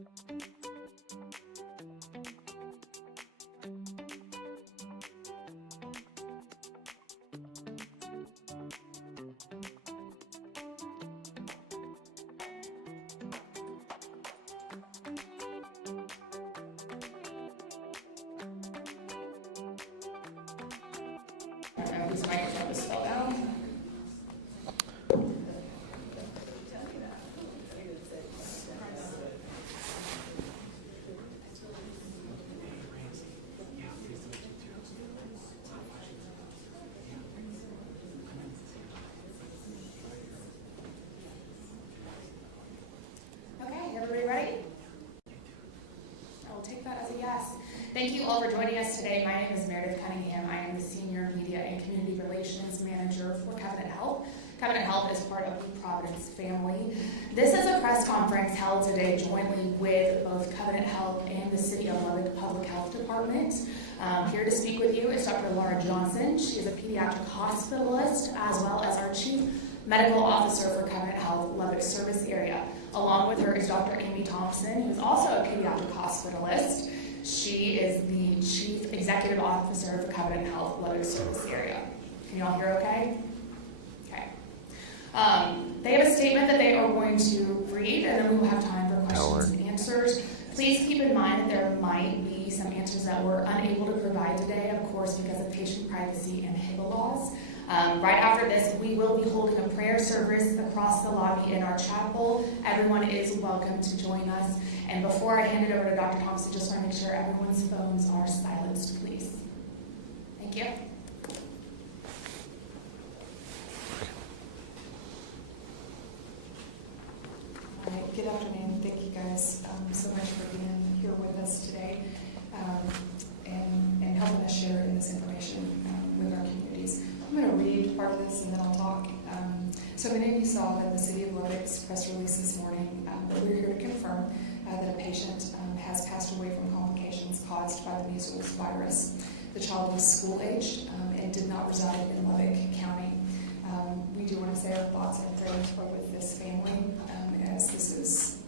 I don't know whose microphone was fell down. Okay, everybody ready? I will take that as a yes. Thank you all for joining us today. My name is Meredith Cunningham. I am the Senior Media and Community Relations Manager for Covenant Health. Covenant Health is part of the Providence family. This is a press conference held today jointly with both Covenant Health and the City of Lubbock Public Health Department. Here to speak with you is Dr. Laura Johnson. She is a pediatric hospitalist as well as our Chief Medical Officer for Covenant Health Lubbock Service Area. Along with her is Dr. Amy Thompson, who is also a pediatric hospitalist. She is the Chief Executive Officer for Covenant Health Lubbock Service Area. Can you all hear okay? Okay. They have a statement that they are going to read, and then we will have time for questions and answers. Please keep in mind that there might be some answers that we're unable to provide today, of course, because of patient privacy and HIPAA laws. Right after this, we will be holding a prayer service across the lobby in our chapel. Everyone is welcome to join us. And before I hand it over to Dr. Thompson, just want to make sure everyone's phones are silenced, please. Thank you. All right, good afternoon. Thank you guys so much for being here with us today and helping us share in this information with our communities. I'm going to read part of this and then I'll talk. So many of you saw that the City of Lubbock's press release this morning, but we're here to confirm that a patient has passed away from complications caused by the measles virus. The child was school-aged and did not reside in Lubbock County. We do want to say our thoughts and prayers are with this family, as this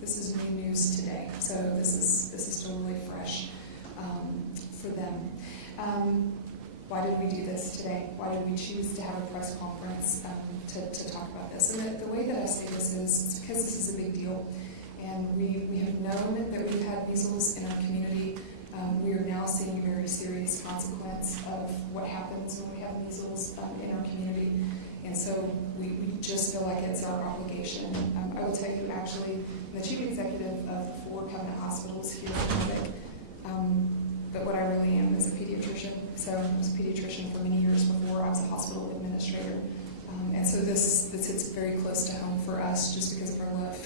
is new news today. So this is still really fresh for them. Why did we do this today? Why did we choose to have a press conference to talk about this? And the way that I say this is it's because this is a big deal. And we have known that we've had measles in our community. We are now seeing a very serious consequence of what happens when we have measles in our community. And so we just feel like it's our obligation. I will tell you, actually, I'm the Chief Executive of 4 Covenant Hospitals here in Lubbock. But what I really am is a pediatrician. So I was a pediatrician for many years before I was a hospital administrator. And so this hits very close to home for us just because of our love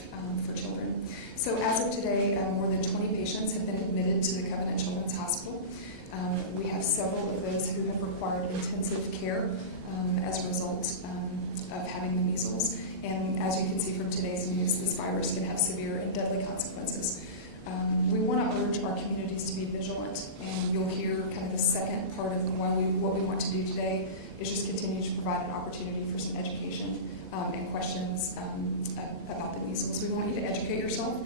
for children. So as of today, more than 20 patients have been admitted to the Covenant Children's Hospital. We have several of those who have required intensive care as a result of having the measles. And as you can see from today's news, this virus can have severe and deadly consequences. We want to urge our communities to be vigilant, and you'll hear kind of the second part of what we want to do today is just continue to provide an opportunity for some education and questions about the measles. We want you to educate yourself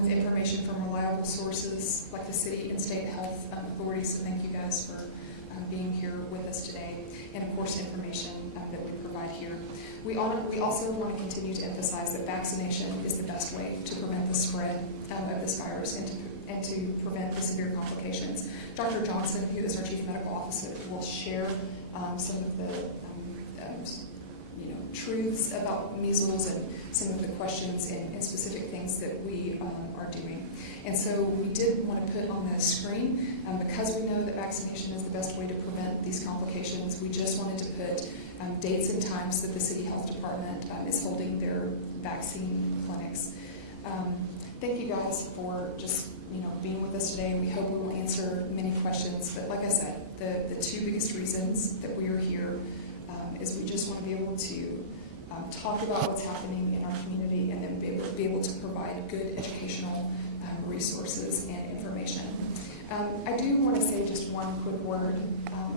with information from reliable sources like the city and state health authorities. So thank you guys for being here with us today, and of course information that we provide here. We also want to continue to emphasize that vaccination is the best way to prevent the spread of this virus and to prevent the severe complications. Dr. Johnson, who is our Chief Medical Officer, will share some of the truths about measles and some of the questions and specific things that we are doing. And so we did want to put on the screen, because we know that vaccination is the best way to prevent these complications, we just wanted to put dates and times that the City Health Department is holding their vaccine clinics. Thank you guys for just being with us today. We hope we will answer many questions, but like I said, the 2 biggest reasons that we are here is we just want to be able to talk about what's happening in our community and then be able to provide good educational resources and information. I do want to say just one quick word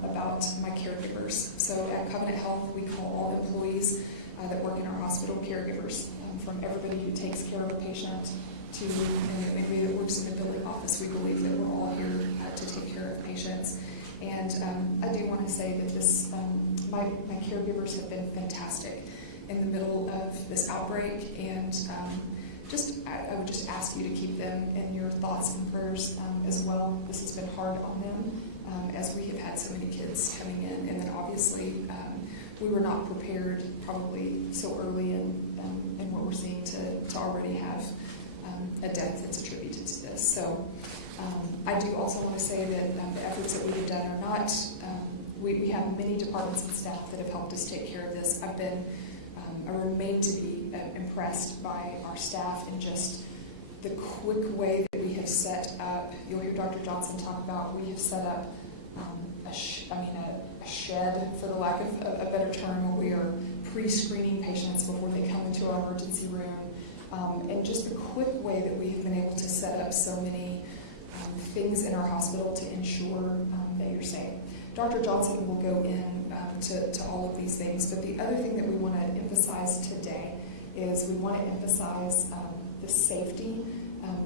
about my caregivers. So at Covenant Health, we call all employees that work in our hospital caregivers, from everybody who takes care of a patient to anybody that works in the billing office. We believe that we're all here to take care of patients. And I do want to say that this, my caregivers have been fantastic in the middle of this outbreak, and I would just ask you to keep them in your thoughts and prayers as well. This has been hard on them as we have had so many kids coming in, and then obviously we were not prepared probably so early in what we're seeing to already have a death that's attributed to this. So I do also want to say that the efforts that we have done are not, we have many departments and staff that have helped us take care of this. I remain to be impressed by our staff and just the quick way that we have set up. You'll hear Dr. Johnson talk about, we have set up a shed, for the lack of a better term, where we are pre-screening patients before they come into our emergency room. And just the quick way that we have been able to set up so many things in our hospital to ensure that you're safe. Dr. Johnson will go in to all of these things, but the other thing that we want to emphasize today is we want to emphasize the safety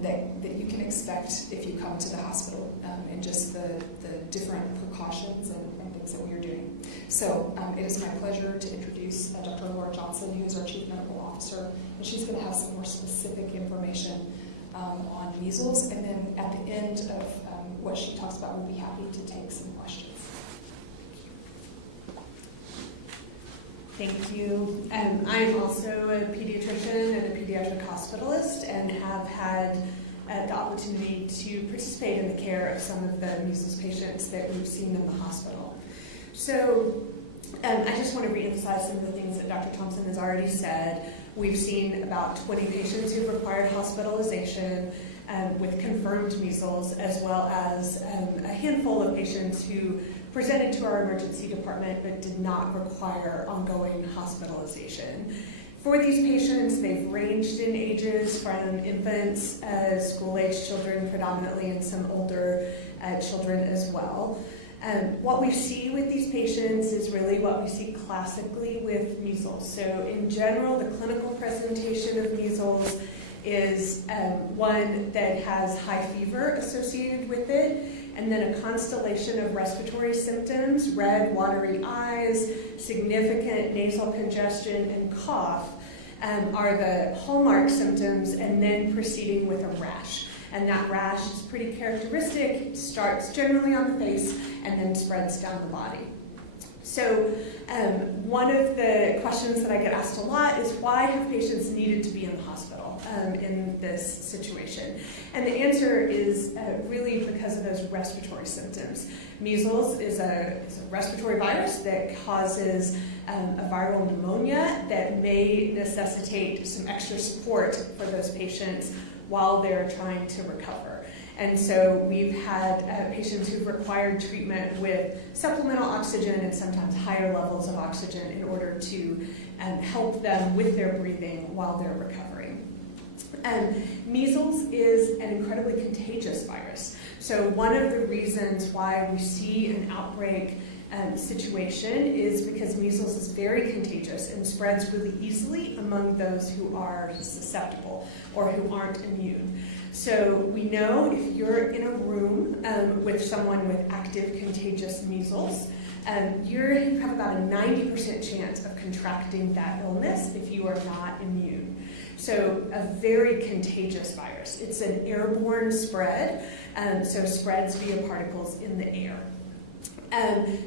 that you can expect if you come to the hospital, and just the different precautions and things that we are doing. So it is my pleasure to introduce Dr. Laura Johnson, who is our Chief Medical Officer, and she's going to have some more specific information on measles, and then at the end of what she talks about, we'll be happy to take some questions. Thank you. I'm also a pediatrician and a pediatric hospitalist, and have had the opportunity to participate in the care of some of the measles patients that we've seen in the hospital. So I just want to reemphasize some of the things that Dr. Thompson has already said. We've seen about 20 patients who've required hospitalization with confirmed measles, as well as a handful of patients who presented to our emergency department but did not require ongoing hospitalization. For these patients, they've ranged in ages from infants, school-age children predominantly, and some older children as well. What we see with these patients is really what we see classically with measles. So in general, the clinical presentation of measles is one that has high fever associated with it, and then a constellation of respiratory symptoms: red, watery eyes, significant nasal congestion, and cough are the hallmark symptoms, and then proceeding with a rash. And that rash is pretty characteristic. It starts generally on the face and then spreads down the body. So one of the questions that I get asked a lot is, why have patients needed to be in the hospital in this situation? And the answer is really because of those respiratory symptoms. Measles is a respiratory virus that causes a viral pneumonia that may necessitate some extra support for those patients while they're trying to recover. And so we've had patients who've required treatment with supplemental oxygen and sometimes higher levels of oxygen in order to help them with their breathing while they're recovering. Measles is an incredibly contagious virus. So one of the reasons why we see an outbreak situation is because measles is very contagious and spreads really easily among those who are susceptible or who aren't immune. So we know if you're in a room with someone with active contagious measles, you have about a 90% chance of contracting that illness if you are not immune. So a very contagious virus. It's an airborne spread, so spreads via particles in the air.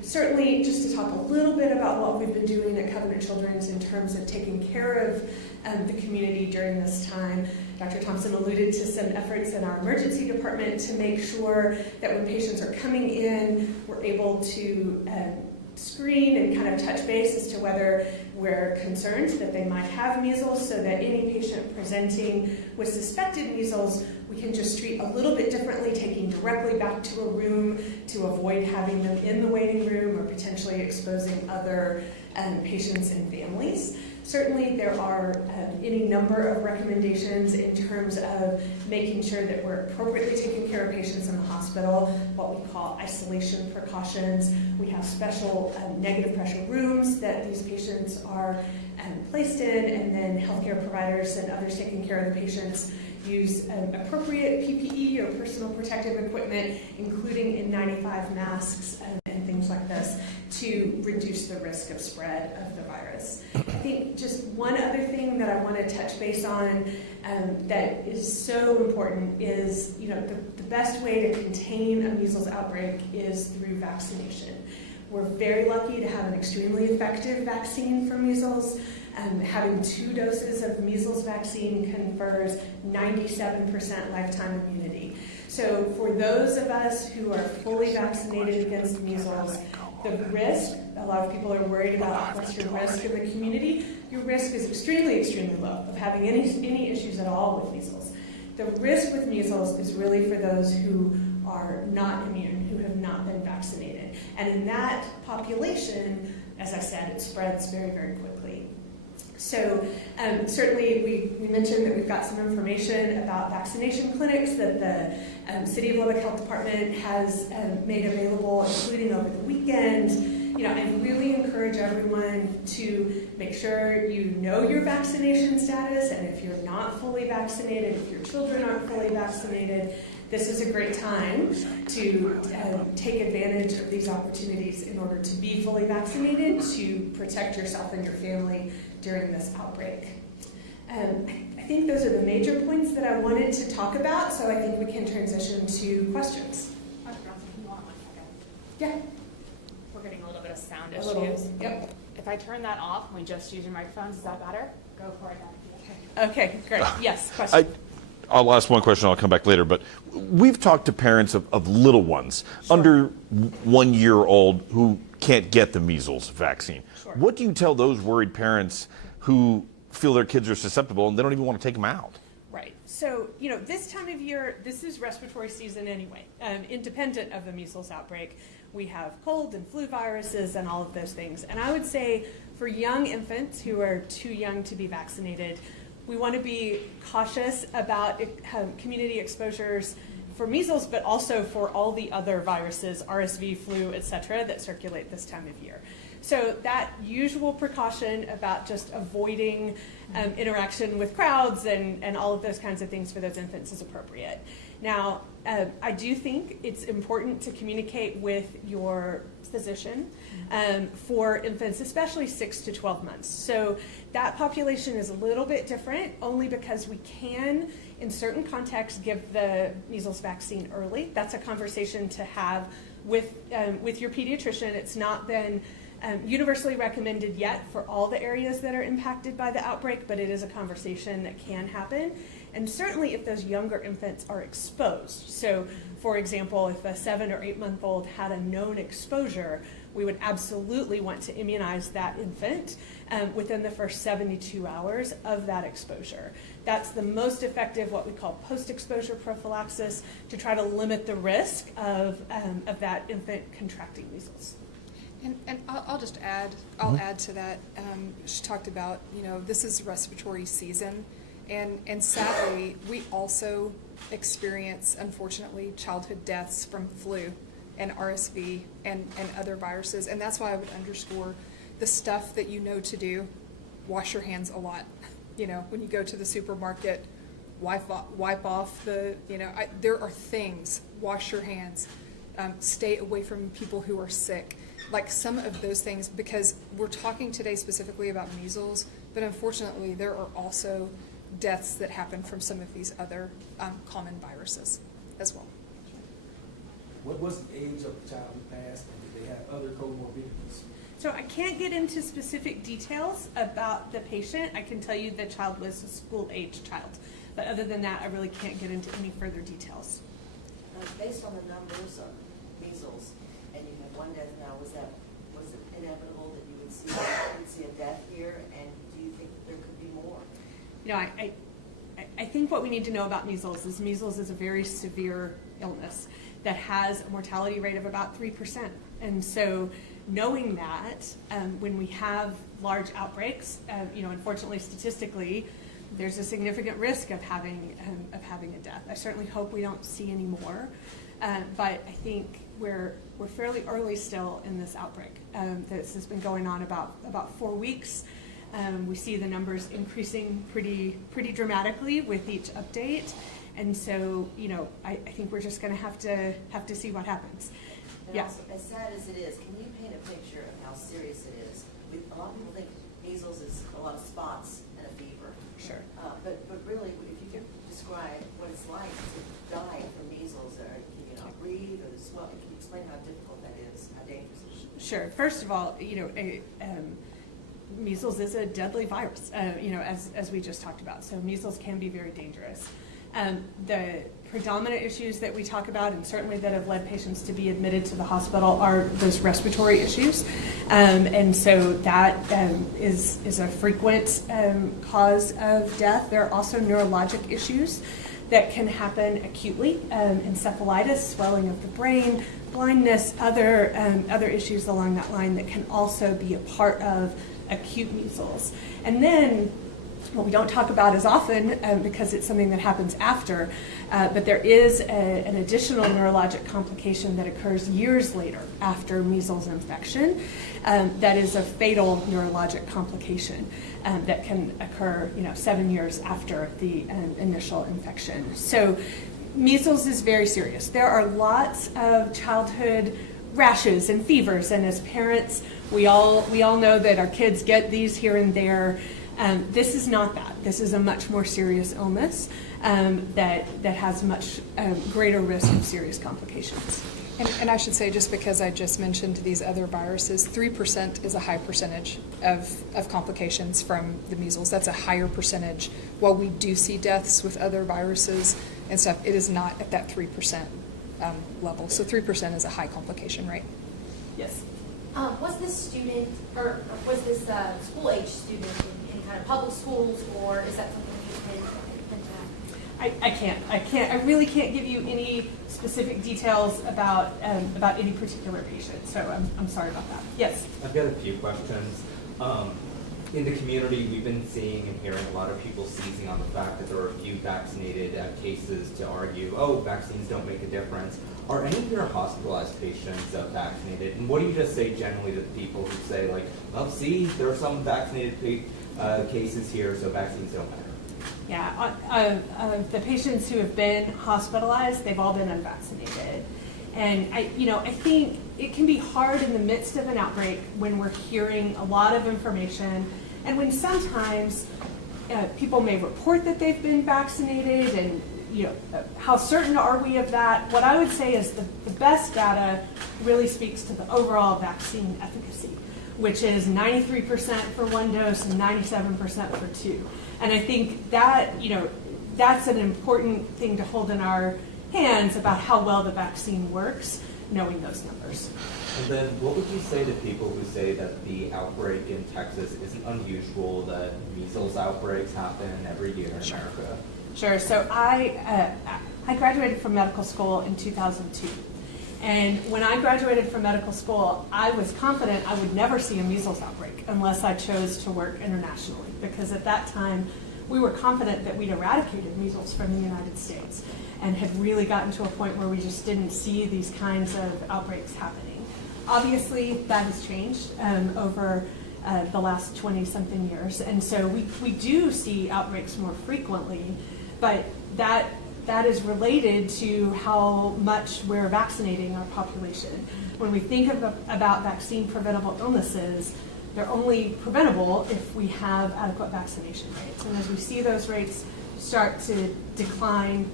Certainly, just to talk a little bit about what we've been doing at Covenant Children's in terms of taking care of the community during this time, Dr. Thompson alluded to some efforts in our emergency department to make sure that when patients are coming in, we're able to screen and kind of touch base as to whether we're concerned that they might have measles, so that any patient presenting with suspected measles, we can just treat a little bit differently, taking directly back to a room to avoid having them in the waiting room or potentially exposing other patients and families. Certainly there are any number of recommendations in terms of making sure that we're appropriately taking care of patients in the hospital, what we call isolation precautions. We have special negative pressure rooms that these patients are placed in, and then healthcare providers and others taking care of the patients use appropriate PPE or personal protective equipment, including N95 masks and things like this, to reduce the risk of spread of the virus. I think just one other thing that I want to touch base on that is so important is, the best way to contain a measles outbreak is through vaccination. We're very lucky to have an extremely effective vaccine for measles. Having 2 doses of measles vaccine confers 97% lifetime immunity. So for those of us who are fully vaccinated against measles, the risk, a lot of people are worried about what's your risk in the community. Your risk is extremely, extremely low of having any issues at all with measles. The risk with measles is really for those who are not immune, who have not been vaccinated. And in that population, as I said, it spreads very, very quickly. So certainly we mentioned that we've got some information about vaccination clinics that the City of Lubbock Health Department has made available, including over the weekend. I really encourage everyone to make sure you know your vaccination status, and if you're not fully vaccinated, if your children aren't fully vaccinated, this is a great time to take advantage of these opportunities in order to be fully vaccinated, to protect yourself and your family during this outbreak. I think those are the major points that I wanted to talk about, so I think we can transition to questions. Yeah. We're getting a little bit of sound A issues. little, yep. If I turn that off and we just use your microphones, is that better? Go for it then. Okay, great. Yes, question. I'll ask one question, I'll come back later, but we've talked to parents of little ones, under 1 year old, who can't get the measles vaccine. Sure. What do you tell those worried parents who feel their kids are susceptible and they don't even want to take them out? Right. So, this time of year, this is respiratory season anyway, independent of the measles outbreak. We have cold and flu viruses and all of those things. And I would say for young infants who are too young to be vaccinated, we want to be cautious about community exposures for measles, but also for all the other viruses, RSV, flu, et cetera, that circulate this time of year. So that usual precaution about just avoiding interaction with crowds and all of those kinds of things for those infants is appropriate. Now, I do think it's important to communicate with your physician for infants, especially 6 to 12 months. So that population is a little bit different, only because we can, in certain contexts, give the measles vaccine early. That's a conversation to have with your pediatrician. It's not been universally recommended yet for all the areas that are impacted by the outbreak, but it is a conversation that can happen. And certainly if those younger infants are exposed. So, for example, if a 7 or 8 month old had a known exposure, we would absolutely want to immunize that infant within the first 72 hours of that exposure. That's the most effective, what we call post-exposure prophylaxis, to try to limit the risk of that infant contracting measles. And I'll just add, I'll add to that. She talked about, this is respiratory season, and sadly, we also experience, unfortunately, childhood deaths from flu and RSV and other viruses, and that's why I would underscore the stuff that you know to do. Wash your hands a lot. When you go to the supermarket, wipe off the, there are things. Wash your hands. Stay away from people who are sick. Like some of those things, because we're talking today specifically about measles, but unfortunately there are also deaths that happen from some of these other common viruses as well. What was the age of the child who passed, and did they have other comorbidities? So I can't get into specific details about the patient. I can tell you the child was a school-age child. But other than that, I really can't get into any further details. Based on the numbers of measles, and you have one death now, was it inevitable that you would see a death here, and do you think that there could be more? I think what we need to know about measles is a very severe illness that has a mortality rate of about 3%. And so knowing that, when we have large outbreaks, unfortunately, statistically, there's a significant risk of having a death. I certainly hope we don't see any more, but I think we're fairly early still in this outbreak. This has been going on about 4 weeks. We see the numbers increasing pretty dramatically with each update. And so, I think we're just going to have to see what happens. And Yeah. also, as sad as it is, can you paint a picture of how serious it is? A lot of people think measles is a lot of spots and a fever. Sure. But really, if you could describe what it's like to die from measles, or can you not breathe, or the swelling, can you explain how difficult that is, how dangerous it is? Sure. First of all, measles is a deadly virus, as we just talked about. So measles can be very dangerous. The predominant issues that we talk about, and certainly that have led patients to be admitted to the hospital, are those respiratory issues. And so that is a frequent cause of death. There are also neurologic issues that can happen acutely, encephalitis, swelling of the brain, blindness, other issues along that line that can also be a part of acute measles. And then what we don't talk about as often because it's something that happens after, but there is an additional neurologic complication that occurs years later after measles infection. That is a fatal neurologic complication that can occur 7 years after the initial infection. So measles is very serious. There are lots of childhood rashes and fevers, and as parents, we all know that our kids get these here and there. This is not that. This is a much more serious illness that has much greater risk of serious complications. And I should say, just because I just mentioned these other viruses, 3% is a high percentage of complications from the measles. That's a higher percentage. While we do see deaths with other viruses and stuff, it is not at that 3% level. So 3% is a high complication rate. Yes. Was this student, or was this school-age student in kind of public schools, or is that something you can I really can't give you any specific details about any particular patient. So I'm sorry about that. Yes. I've got a few questions. In the community, we've been seeing and hearing a lot of people seizing on the fact that there are a few vaccinated cases to argue, oh, vaccines don't make a difference. Are any of your hospitalized patients vaccinated? And what do you just say generally to people who say, like, well, see, there are some vaccinated cases here, so vaccines don't matter? Yeah, the patients who have been hospitalized, they've all been unvaccinated. And I think it can be hard in the midst of an outbreak when we're hearing a lot of information, and when sometimes people may report that they've been vaccinated, and how certain are we of that? What I would say is the best data really speaks to the overall vaccine efficacy, which is 93% for one dose and 97% for two. And I think that, that's an important thing to hold in our hands about how well the vaccine works, knowing those numbers. And then what would you say to people who say that the outbreak in Texas isn't unusual, that measles outbreaks happen every year in America? Sure. So I graduated from medical school in 2002. And when I graduated from medical school, I was confident I would never see a measles outbreak unless I chose to work internationally, because at that time we were confident that we'd eradicated measles from the United States and had really gotten to a point where we just didn't see these kinds of outbreaks happening. Obviously, that has changed over the last 20-something years, and so we do see outbreaks more frequently, but that is related to how much we're vaccinating our population. When we think about vaccine-preventable illnesses, they're only preventable if we have adequate vaccination rates. And as we see those rates start to decline,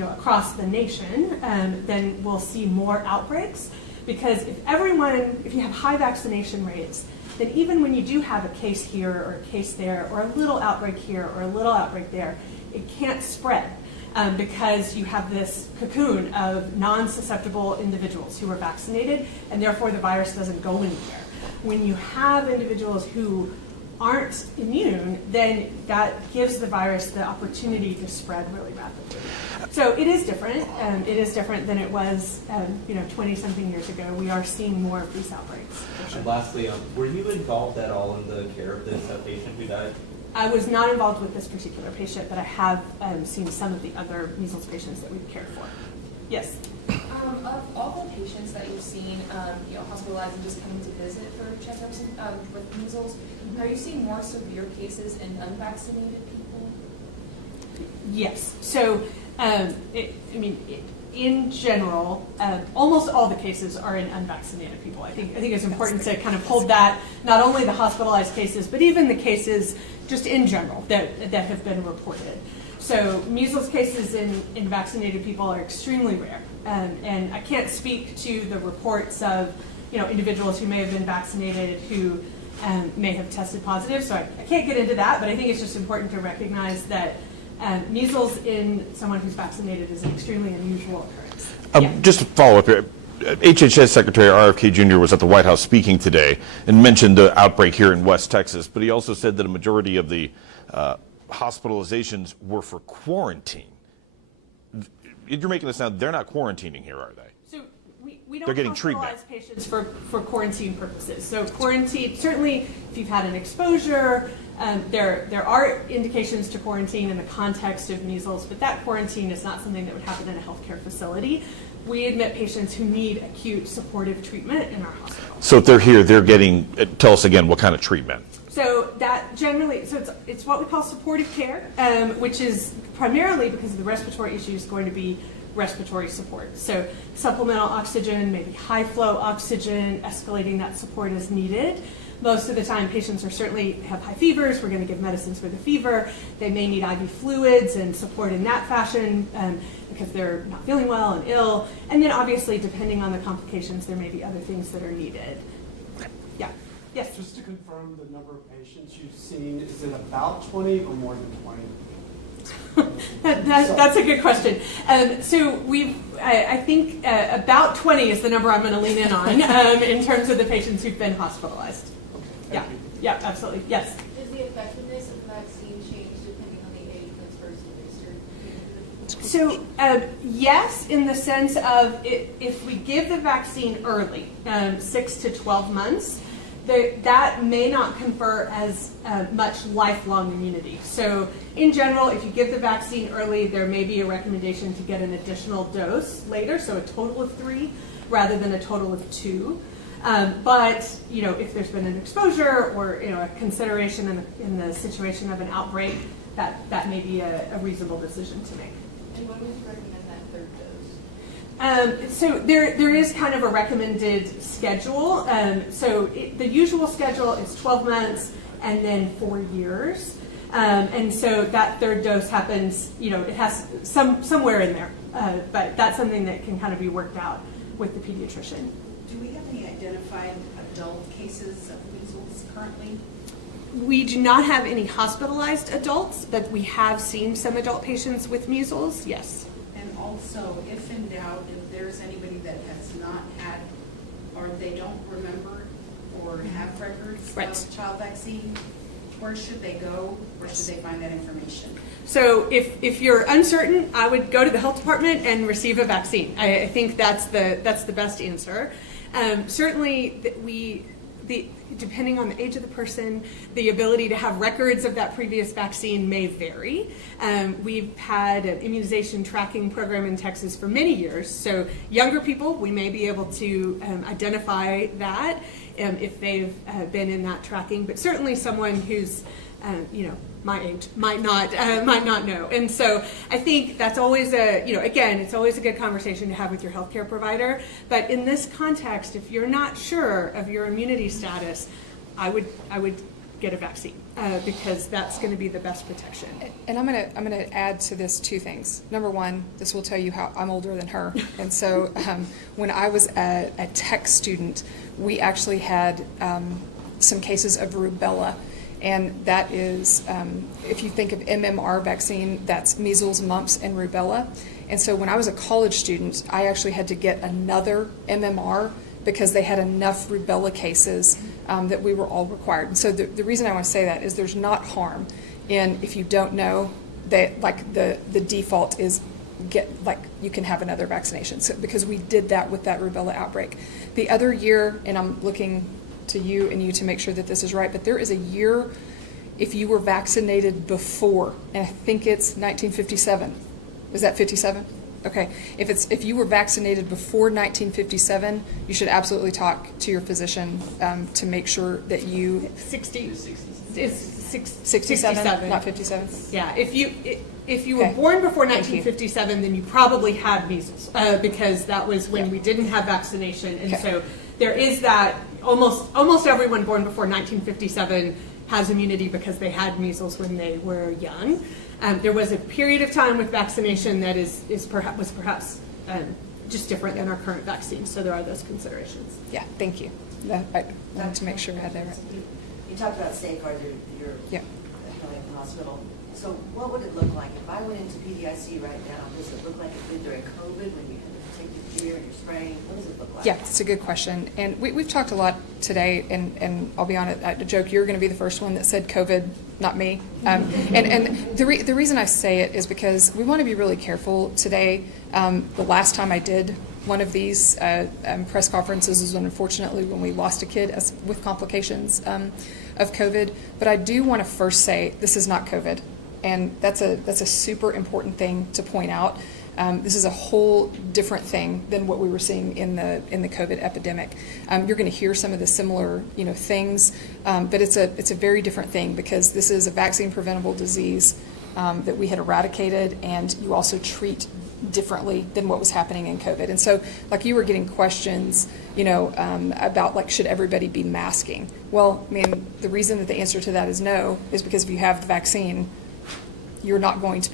across the nation, then we'll see more outbreaks. Because if you have high vaccination rates, then even when you do have a case here or a case there, or a little outbreak here or a little outbreak there, it can't spread. Because you have this cocoon of non-susceptible individuals who are vaccinated, and therefore the virus doesn't go anywhere. When you have individuals who aren't immune, then that gives the virus the opportunity to spread really rapidly. So it is different. It is different than it was 20-something years ago. We are seeing more of these outbreaks. For sure. And lastly, were you involved at all in the care of this patient who died? I was not involved with this particular patient, but I have seen some of the other measles patients that we've cared for. Yes? Of all the patients that you've seen, hospitalized and just coming to visit for checkups with measles, are you seeing more severe cases in unvaccinated people? Yes. So, in general, almost all the cases are in unvaccinated people. I think it's important to kind of hold that, not only the hospitalized cases, but even the cases just in general that have been reported. So measles cases in vaccinated people are extremely rare. And I can't speak to the reports of individuals who may have been vaccinated who may have tested positive. So I can't get into that, but I think it's just important to recognize that measles in someone who's vaccinated is an extremely unusual occurrence. Just to follow up here, HHS Secretary RFK Jr. was at the White House speaking today and mentioned the outbreak here in West Texas, but he also said that a majority of the hospitalizations were for quarantine. You're making this sound, they're not quarantining here, are they? So we don't They're getting hospitalize treatment. patients for quarantine purposes. So quarantine, certainly if you've had an exposure, there are indications to quarantine in the context of measles, but that quarantine is not something that would happen in a healthcare facility. We admit patients who need acute supportive treatment in our hospital. So if they're here, they're getting, tell us again, what kind of treatment? So that generally, it's what we call supportive care, which is primarily because of the respiratory issue is going to be respiratory support. So supplemental oxygen, maybe high flow oxygen, escalating that support as needed. Most of the time patients are certainly have high fevers. We're going to give medicines for the fever. They may need IV fluids and support in that fashion because they're not feeling well and ill. And then obviously depending on the complications, there may be other things that are needed. Yeah. Yes. Just to confirm the number of patients you've seen, is it about 20 or more than 20? That's a good question. So I think about 20 is the number I'm going to lean in on in terms of the patients who've been hospitalized. Thank you. Yeah, absolutely. Yes. Does the effectiveness of the vaccine change depending on the age that's first administered? So yes, in the sense of if we give the vaccine early, 6 to 12 months, that may not confer as much lifelong immunity. So in general, if you give the vaccine early, there may be a recommendation to get an additional dose later, so a total of 3 rather than a total of 2. But if there's been an exposure or a consideration in the situation of an outbreak, that may be a reasonable decision to make. And when would you recommend that third dose? So there is kind of a recommended schedule. So the usual schedule is 12 months and then 4 years. And so that third dose happens, it has somewhere in there. But that's something that can kind of be worked out with the pediatrician. Do we have any identified adult cases of measles currently? We do not have any hospitalized adults, but we have seen some adult patients with measles, yes. And also, if in doubt, if there's anybody that has not had, or they don't remember or have records of child vaccine, where should they go? Where should they find that information? So if you're uncertain, I would go to the health department and receive a vaccine. I think that's the best answer. Certainly, depending on the age of the person, the ability to have records of that previous vaccine may vary. We've had an immunization tracking program in Texas for many years. So younger people, we may be able to identify that if they've been in that tracking. But certainly someone who's, my age might not know. And so I think that's always it's always a good conversation to have with your healthcare provider. But in this context, if you're not sure of your immunity status, I would get a vaccine because that's going to be the best protection. And I'm gonna add to this 2 things. Number one, this will tell you how I'm older than her. And so when I was a tech student, we actually had some cases of rubella. And that is, if you think of MMR vaccine, that's measles, mumps, and rubella. And so when I was a college student, I actually had to get another MMR because they had enough rubella cases that we were all required. And so the reason I want to say that is there's not harm in, if you don't know, that the default is you can have another vaccination. So because we did that with that rubella outbreak. The other year, and I'm looking to you and you to make sure that this is right, but there is a year if you were vaccinated before, and I think it's 1957. Is that 57? Okay, if you were vaccinated before 1957, you should absolutely talk to your physician to make sure that you 67, not 57. Yeah, if you were Okay. born before Thank you. 1957, then you probably had measles because that was when we didn't have vaccination, and Okay. so there is that. Almost everyone born before 1957 has immunity because they had measles when they were young. There was a period of time with vaccination that was perhaps just different than our current vaccine, so there are those considerations. Yeah, thank you. I wanted to make sure I had that right. You talked about safeguards, your Yeah. hospital. So what would it look like if I went into PDIC right now? Does it look like it did during COVID when you had to take your gear and your spraying? What does it look like? Yeah, it's a good question. And we've talked a lot today, and I'll be honest, I joke, you're going to be the first one that said COVID, not me. And the reason I say it is because we want to be really careful today. The last time I did one of these press conferences was unfortunately when we lost a kid with complications of COVID. But I do want to first say this is not COVID. And that's a super important thing to point out. This is a whole different thing than what we were seeing in the COVID epidemic. You're going to hear some of the similar things, but it's a very different thing because this is a vaccine preventable disease that we had eradicated, and you also treat differently than what was happening in COVID. And so, like, you were getting questions, about like, should everybody be masking? Well, I mean, the reason that the answer to that is no is because if you have the vaccine, you're not going to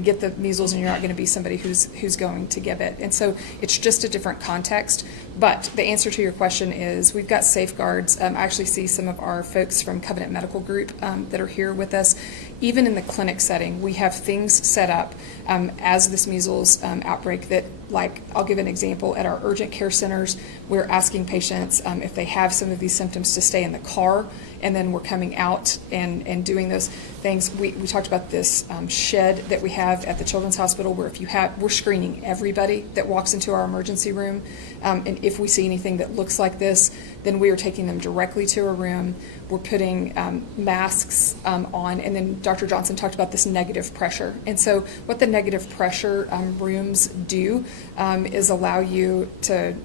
get the measles, and you're not going to be somebody who's going to give it. And so it's just a different context. But the answer to your question is we've got safeguards. I actually see some of our folks from Covenant Medical Group that are here with us. Even in the clinic setting, we have things set up as this measles outbreak that, like, I'll give an example. At our urgent care centers, we're asking patients if they have some of these symptoms to stay in the car, and then we're coming out and doing those things. We talked about this shed that we have at the Children's Hospital where we're screening everybody that walks into our emergency room, and if we see anything that looks like this, then we are taking them directly to a room. We're putting masks on, and then Dr. Johnson talked about this negative pressure. And so what the negative pressure rooms do is allow you to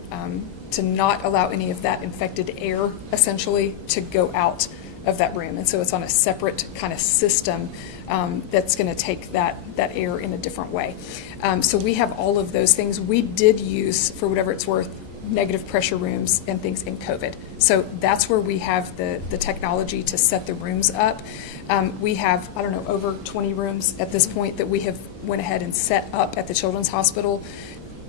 not allow any of that infected air, essentially, to go out of that room. And so it's on a separate kind of system that's going to take that air in a different way. So we have all of those things. We did use, for whatever it's worth, negative pressure rooms and things in COVID. So that's where we have the technology to set the rooms up. We have, over 20 rooms at this point that we have went ahead and set up at the Children's Hospital,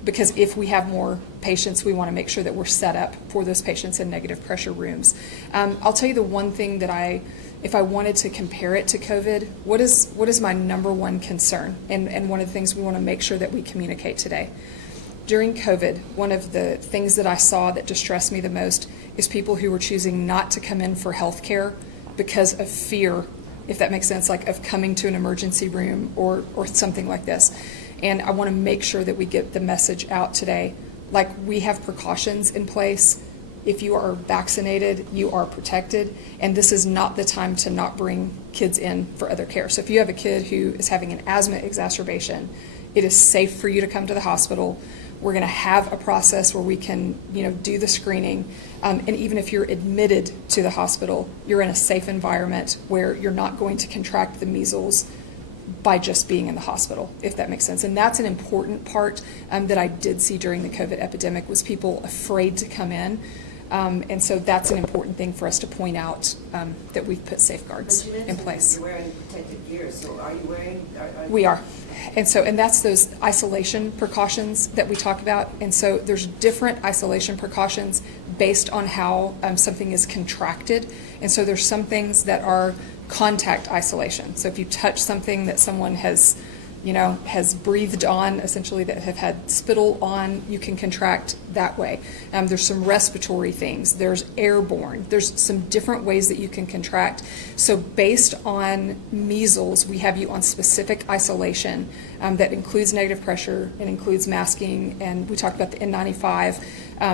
because if we have more patients, we want to make sure that we're set up for those patients in negative pressure rooms. I'll tell you the one thing that if I wanted to compare it to COVID, what is my number one concern? And one of the things we want to make sure that we communicate today. During COVID, one of the things that I saw that distressed me the most is people who were choosing not to come in for health care because of fear, if that makes sense, like of coming to an emergency room or something like this. And I want to make sure that we get the message out today. Like, we have precautions in place. If you are vaccinated, you are protected. And this is not the time to not bring kids in for other care. So if you have a kid who is having an asthma exacerbation, it is safe for you to come to the hospital. We're going to have a process where we can, do the screening. And even if you're admitted to the hospital, you're in a safe environment where you're not going to contract the measles by just being in the hospital, if that makes sense. And that's an important part that I did see during the COVID epidemic, was people afraid to come in. And so that's an important thing for us to point out, that we've put safeguards in place. You're wearing protective gear, so are you wearing? We are. And that's those isolation precautions that we talk about. And so there's different isolation precautions based on how something is contracted. And so there's some things that are contact isolation. So if you touch something that someone has breathed on, essentially, that have had spittle on, you can contract that way. There's some respiratory things. There's airborne. There's some different ways that you can contract. So based on measles, we have you on specific isolation that includes negative pressure and includes masking, and we talked about the N95.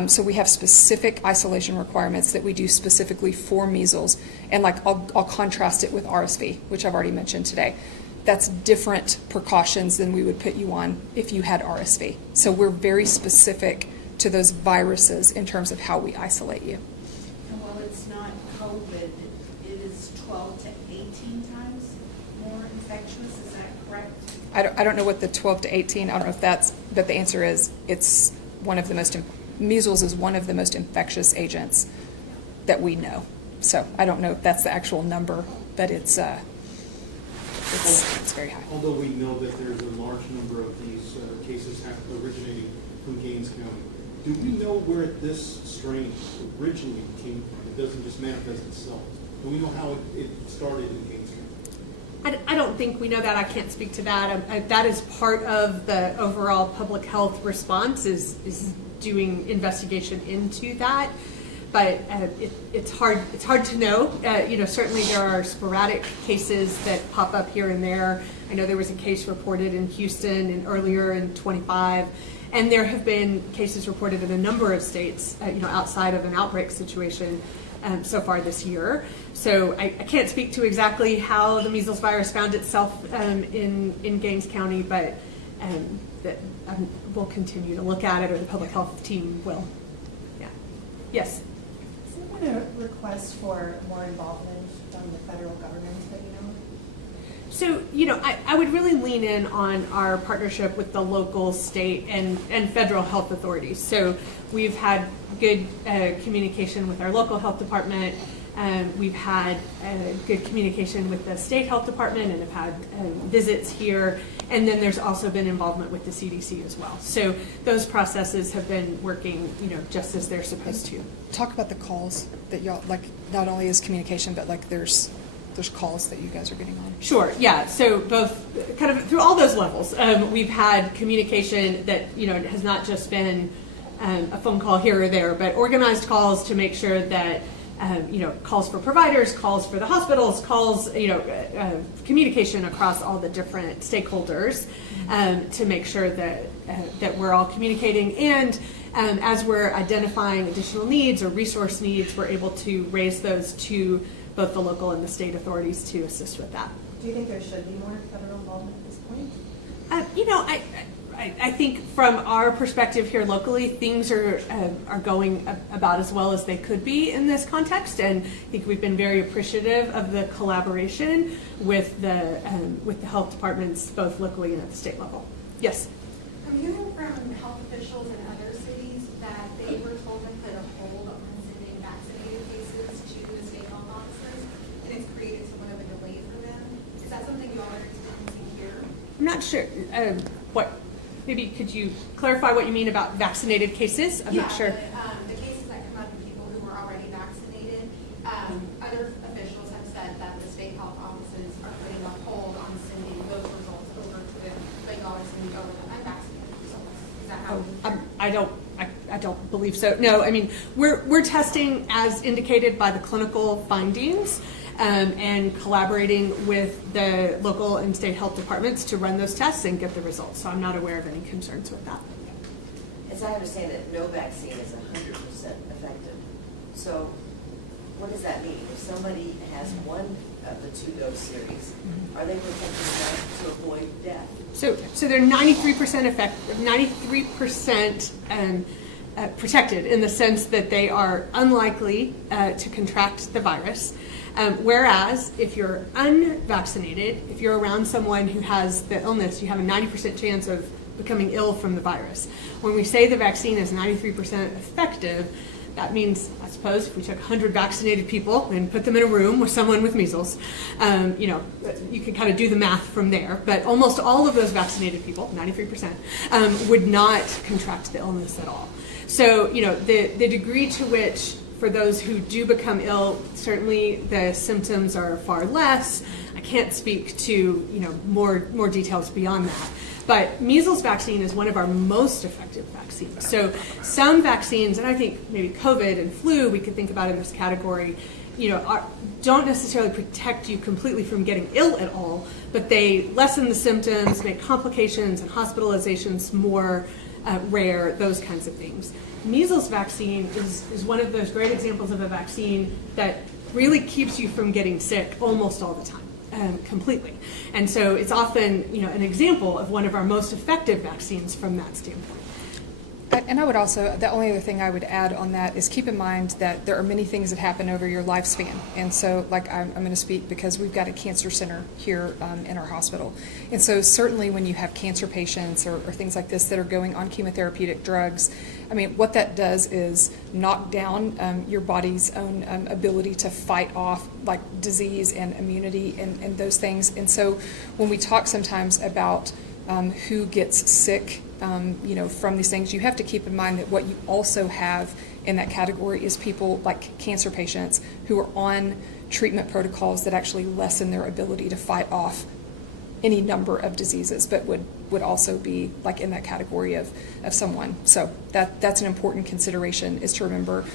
So we have specific isolation requirements that we do specifically for measles. And I'll contrast it with RSV, which I've already mentioned today. that's different precautions than we would put you on if you had RSV. So we're very specific to those viruses in terms of how we isolate you. And while it's not COVID, it is 12 to 18 times more infectious, is that correct? I don't know what the 12 to 18, I don't know if that's, but the answer is it's one of the most, measles is one of the most infectious agents that we know. So I don't know if that's the actual number, but it's very high. Although we know that there's a large number of these cases originating from Gaines County, do we know where this strain originally came from? It doesn't just manifest itself. Do we know how it started in Gaines County? I don't think we know that. I can't speak to that. That is part of the overall public health response is doing investigation into that. But it's hard to know. Certainly there are sporadic cases that pop up here and there. I know there was a case reported in Houston earlier in 25, and there have been cases reported in a number of states, outside of an outbreak situation so far this year. So I can't speak to exactly how the measles virus found itself in Gaines County, but we'll continue to look at it, or the public health team will. Yeah. Yes. Is there a request for more involvement from the federal government that you know? So, I would really lean in on our partnership with the local, state, and federal health authorities. So we've had good communication with our local health department. We've had good communication with the state health department and have had visits here. And then there's also been involvement with the CDC as well. So those processes have been working, just as they're supposed to. Talk about the calls that y'all, like, not only is communication, but like there's calls that you guys are getting on. Sure, yeah. So both kind of through all those levels, we've had communication that, has not just been a phone call here or there, but organized calls to make sure that calls for providers, calls for the hospitals, calls, communication across all the different stakeholders to make sure that we're all communicating. And as we're identifying additional needs or resource needs, we're able to raise those to both the local and the state authorities to assist with that. Do you think there should be more federal involvement at this point? I think from our perspective here locally, things are going about as well as they could be in this context, and I think we've been very appreciative of the collaboration with the health departments, both locally and at the state level. Yes. I'm hearing from health officials in other cities that they were told to put a hold on sending vaccinated cases to the state health officers, and it's created somewhat of a delay for them. Is that something you all are experiencing here? I'm not sure. Maybe could you clarify what you mean about vaccinated cases? I'm not sure. The cases that come up in people who are already vaccinated, other officials have said that the state health offices are putting a hold on sending those results over to them, but y'all are sending over the unvaccinated results. Is that how? I don't believe so. No, I mean we're testing as indicated by the clinical findings. And collaborating with the local and state health departments to run those tests and get the results. So I'm not aware of any concerns with that. As I understand it, no vaccine is 100% effective. So what does that mean? If somebody has one of the two-dose series, are they protected enough to avoid death? So they're 93% effective, 93% protected in the sense that they are unlikely to contract the virus. Whereas if you're unvaccinated, if you're around someone who has the illness, you have a 90% chance of becoming ill from the virus. When we say the vaccine is 93% effective, that means, I suppose, if we took 100 vaccinated people and put them in a room with someone with measles, you can kind of do the math from there. But almost all of those vaccinated people, 93%, would not contract the illness at all. So, the degree to which for those who do become ill, certainly the symptoms are far less. I can't speak to more details beyond that. But measles vaccine is one of our most effective vaccines. So some vaccines, and I think maybe COVID and flu we could think about in this category, don't necessarily protect you completely from getting ill at all, but they lessen the symptoms, make complications and hospitalizations more rare, those kinds of things. Measles vaccine is one of those great examples of a vaccine that really keeps you from getting sick almost all the time. completely. And so it's often, an example of one of our most effective vaccines from that standpoint. And I would also, the only other thing I would add on that is keep in mind that there are many things that happen over your lifespan. And so, I'm going to speak because we've got a cancer center here in our hospital. And so certainly when you have cancer patients or things like this that are going on chemotherapeutic drugs, what that does is knock down your body's own ability to fight off disease and immunity and those things. And so when we talk sometimes about who gets sick, from these things, you have to keep in mind that what you also have in that category is people like cancer patients who are on treatment protocols that actually lessen their ability to fight off any number of diseases, but would also be in that category of someone. So that's an important consideration, is to remember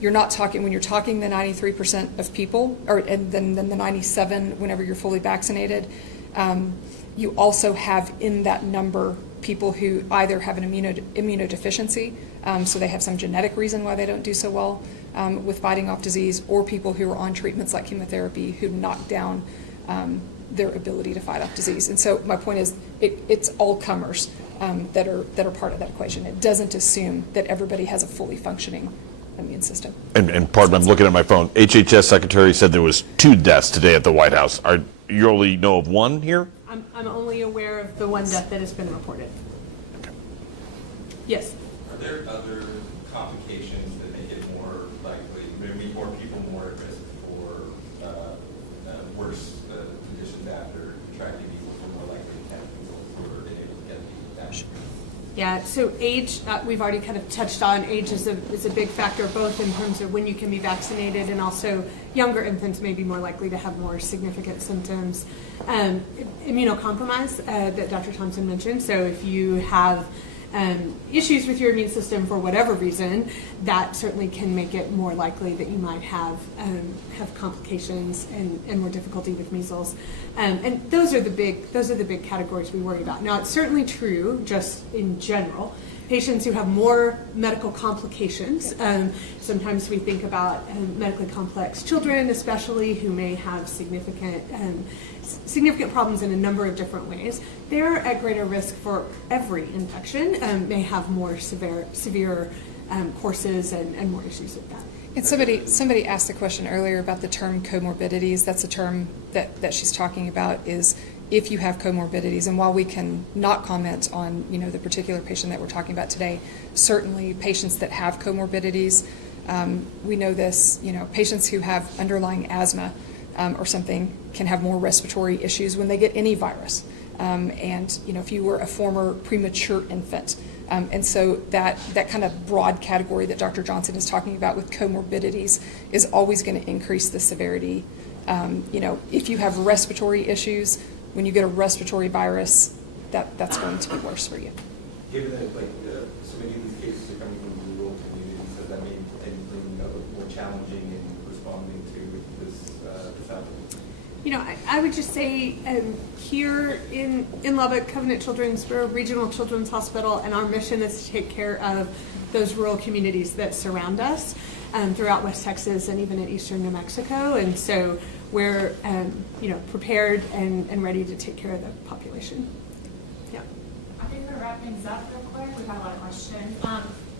you're not talking, when you're talking the 93% of people, and then the 97 whenever you're fully vaccinated, you also have in that number people who either have an immunodeficiency, so they have some genetic reason why they don't do so well with fighting off disease, or people who are on treatments like chemotherapy who knock down their ability to fight off disease. And so my point is, it's all comers that are part of that equation. It doesn't assume that everybody has a fully functioning immune system. And pardon, I'm looking at my phone. HHS Secretary said there was 2 deaths today at the White House. You only know of 1 here? I'm only aware of the 1 death that has been reported. Okay. Yes. Are there other complications that make it more likely, maybe more people more at risk for worse conditions after contracting measles, or more likely to have measles, or being able to get the vaccine? Yeah, so age, we've already kind of touched on. Age is a big factor, both in terms of when you can be vaccinated, and also younger infants may be more likely to have more significant symptoms. Immunocompromise that Dr. Thompson mentioned. So if you have issues with your immune system for whatever reason, that certainly can make it more likely that you might have complications and more difficulty with measles. And those are the big categories we worry about. Now, it's certainly true, just in general, patients who have more medical complications. Sometimes we think about medically complex children, especially, who may have significant problems in a number of different ways. They're at greater risk for every infection, may have more severe courses and more issues with that. And somebody asked the question earlier about the term comorbidities. That's a term that she's talking about, is if you have comorbidities. And while we can not comment on the particular patient that we're talking about today, certainly patients that have comorbidities, we know this. Patients who have underlying asthma or something can have more respiratory issues when they get any virus. And if you were a former premature infant. And so that kind of broad category that Dr. Johnson is talking about with comorbidities is always going to increase the severity. If you have respiratory issues, when you get a respiratory virus, that's going to be worse for you. Given that so many of these cases are coming from rural communities, does that make anything more challenging in responding to this outbreak? I would just say here in Lubbock, Covenant Children's, we're a regional children's hospital, and our mission is to take care of those rural communities that surround us throughout West Texas and even in eastern New Mexico. And so we're prepared and ready to take care of the population. Yeah. I think we're going to wrap things up real quick. We've had a lot of questions.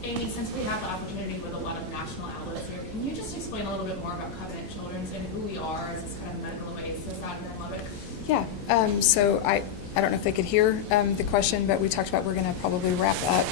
Amy, since we have the opportunity with a lot of national outlets here, can you just explain a little bit more about Covenant Children's and who we are as this kind of medical oasis out here in Lubbock? Yeah. So I don't know if they could hear the question, but we talked about we're going to probably wrap up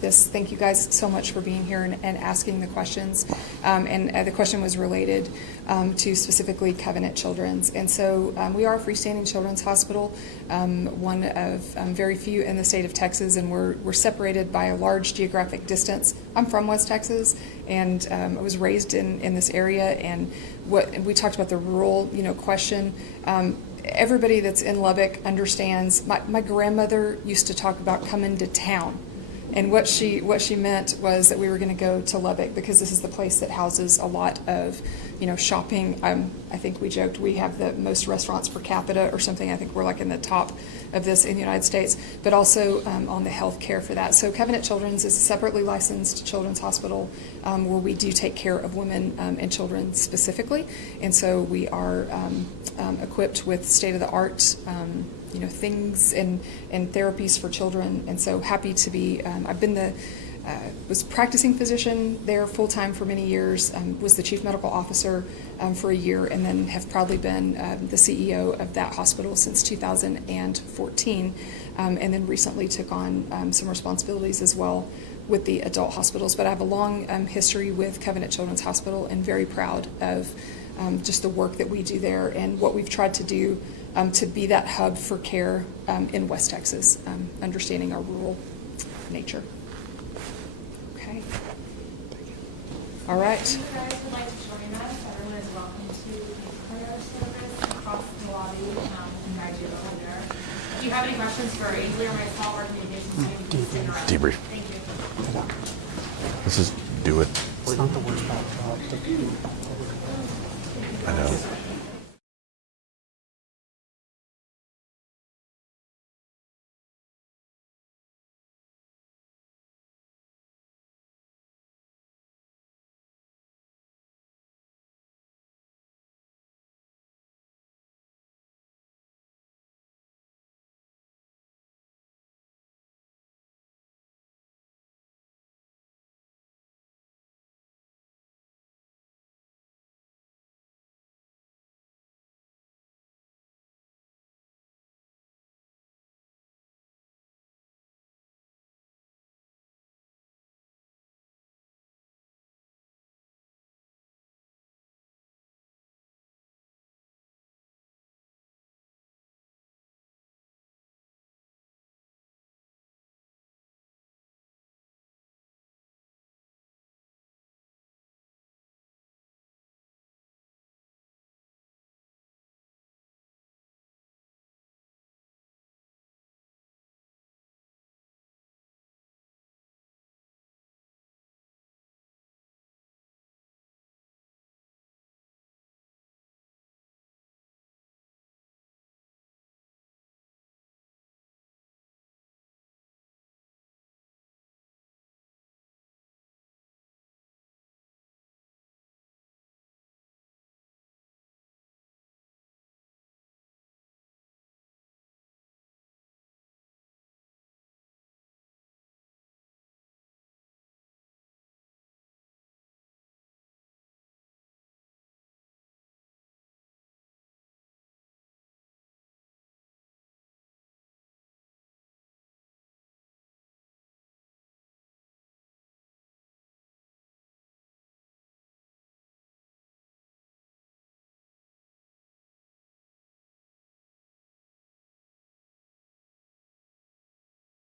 this. Thank you guys so much for being here and asking the questions. And the question was related to specifically Covenant Children's. And so we are a freestanding children's hospital, one of very few in the state of Texas, and we're separated by a large geographic distance. I'm from West Texas, and I was raised in this area. And we talked about the rural, question. Everybody that's in Lubbock understands. My grandmother used to talk about coming to town And what she meant was that we were going to go to Lubbock because this is the place that houses a lot of, shopping. I think we joked we have the most restaurants per capita or something. I think we're like in the top of this in the United States, but also on the health care for that. So Covenant Children's is a separately licensed children's hospital where we do take care of women and children specifically. And so we are equipped with state-of-the-art things and therapies for children. And so happy to be, I've been was practicing physician there full-time for many years, was the chief medical officer for a year, and then have proudly been the CEO of that hospital since 2014, and then recently took on some responsibilities as well with the adult hospitals. But I have a long history with Covenant Children's Hospital and very proud of just the work that we do there and what we've tried to do to be that hub for care in West Texas, understanding our rural nature. Okay. All right. If you guys would like to join us, everyone is welcome to a prayer service across the lobby and guide you over there. If you have any questions for Ainsley or myself, our communications team, please stick around. Debrief. Thank you. Let's just do it. It's not the worst part. I know.